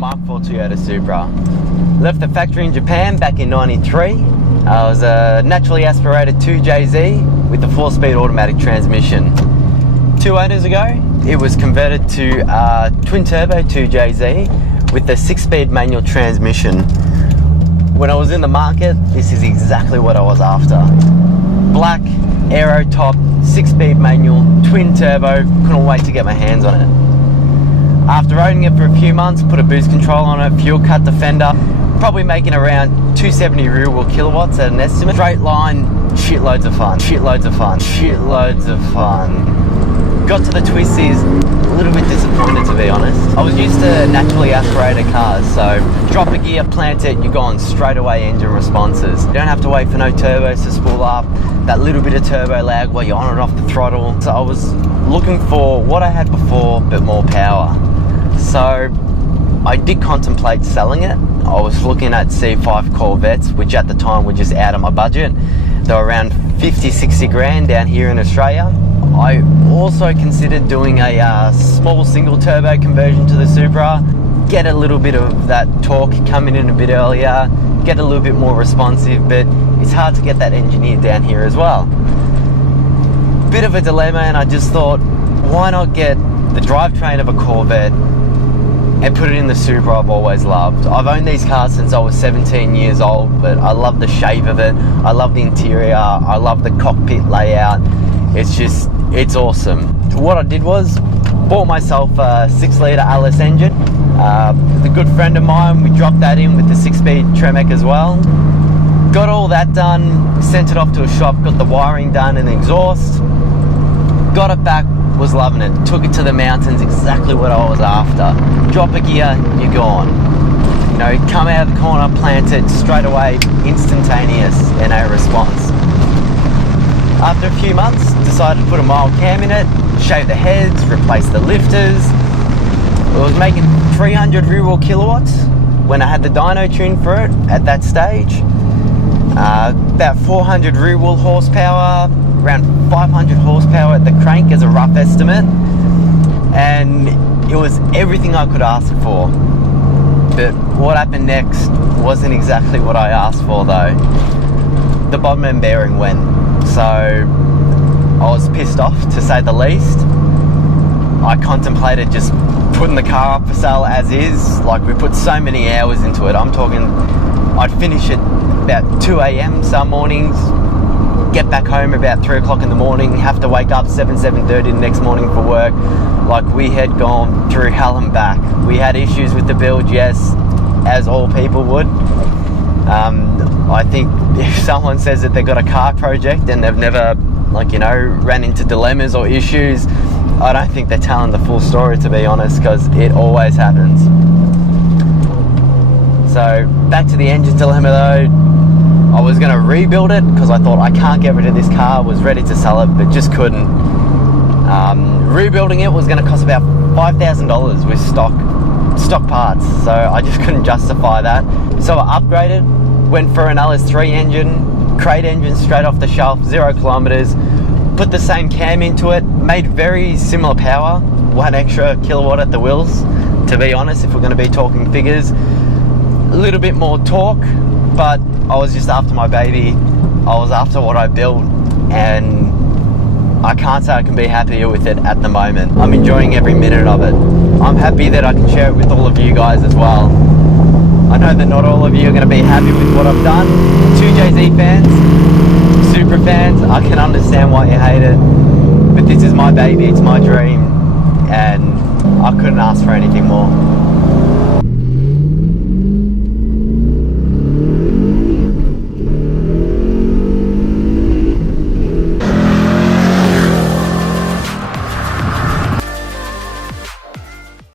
Mark IV Toyota Supra. Left the factory in Japan back in '93. It was a naturally aspirated 2JZ with a 4-speed automatic transmission. 2 owners ago, it was converted to a twin-turbo 2JZ with a 6-speed manual transmission. When I was in the market, this is exactly what I was after. Black, aero top, 6-speed manual, twin-turbo, couldn't wait to get my hands on it. After owning it for a few months, put a boost control on it, fuel cut the fender, probably making around 270 rear wheel kilowatts at an estimate. Straight line, shitloads of fun, shitloads of fun, shitloads of fun. Got to the twisties, a little bit disappointed to be honest. I was used to naturally aspirated cars, so drop a gear, plant it, you're gone straight away engine responses. You don't have to wait for no turbos to spool up, that little bit of turbo lag while you're on and off the throttle. So I was looking for what I had before, but more power. So I did contemplate selling it. I was looking at C5 Corvettes, which at the time were just out of my budget. They were around 50-60 grand down here in Australia. I also considered doing a small single turbo conversion to the Supra, get a little bit of that torque coming in a bit earlier, get a little bit more responsive, but it's hard to get that engineered down here as well. Bit of a dilemma, and I just thought, why not get the drivetrain of a Corvette and put it in the Supra I've always loved. I've owned these cars since I was 17 years old, but I love the shape of it, I love the interior, I love the cockpit layout. It's awesome. What I did was, bought myself a 6-litre LS engine. With a good friend of mine, we dropped that in with the 6-speed Tremec as well. Got all that done, sent it off to a shop, got the wiring done and exhaust. Got it back, was loving it. Took it to the mountains, exactly what I was after. Drop a gear, you're gone. You know, come out of the corner, plant it, straight away, instantaneous NA response. After a few months, decided to put a mild cam in it, shave the heads, replace the lifters. It was making 300 rear wheel kilowatts when I had the dyno tuned for it at that stage. About 400 rear wheel horsepower, around 500 horsepower at the crank as a rough estimate, and it was everything I could ask for. But what happened next wasn't exactly what I asked for though. The bottom end bearing went, so I was pissed off to say the least. I contemplated just putting the car up for sale as is. Like, we put so many hours into it. I'm talking, I'd finish at about 2 a.m. some mornings, get back home about 3 o'clock in the morning, have to wake up 7:30 the next morning for work. Like, we had gone through hell and back. We had issues with the build, yes, as all people would. I think if someone says that they've got a car project and they've never, like, you know, ran into dilemmas or issues, I don't think they're telling the full story, to be honest, because it always happens. So back to the engine dilemma though. I was going to rebuild it because I thought I can't get rid of this car, was ready to sell it but just couldn't. Rebuilding it was going to cost about $5,000 with stock parts, so I just couldn't justify that. So I upgraded, went for an LS3 engine, crate engine straight off the shelf, 0 kilometers, put the same cam into it, made very similar power, 1 extra kilowatt at the wheels, to be honest, if we're going to be talking figures. A little bit more torque, but I was just after my baby. I was after what I built, and I can't say I can be happier with it at the moment. I'm enjoying every minute of it. I'm happy that I can share it with all of you guys as well. I know that not all of you are going to be happy with what I've done. 2JZ fans, Supra fans, I can understand why you hate it, but this is my baby, it's my dream, and I couldn't ask for anything more.